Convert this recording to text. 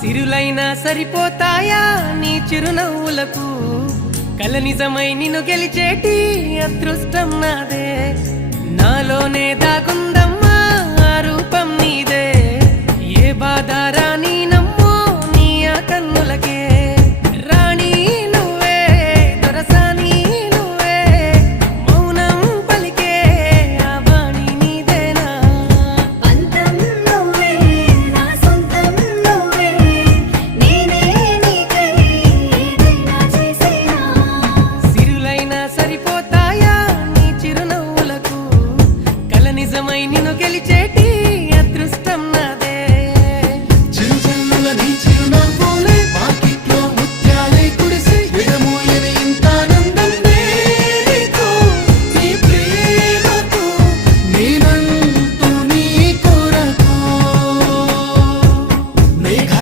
సిరులైనా సరిపోతాయా నీ చిరునవ్వులకు కల నిజమై నిన్ను గెలిచేటి అదృష్టం నాదే నాలోనే దాగుందమ్మా ఆ రూపం నీదే ఏ బాధ రాని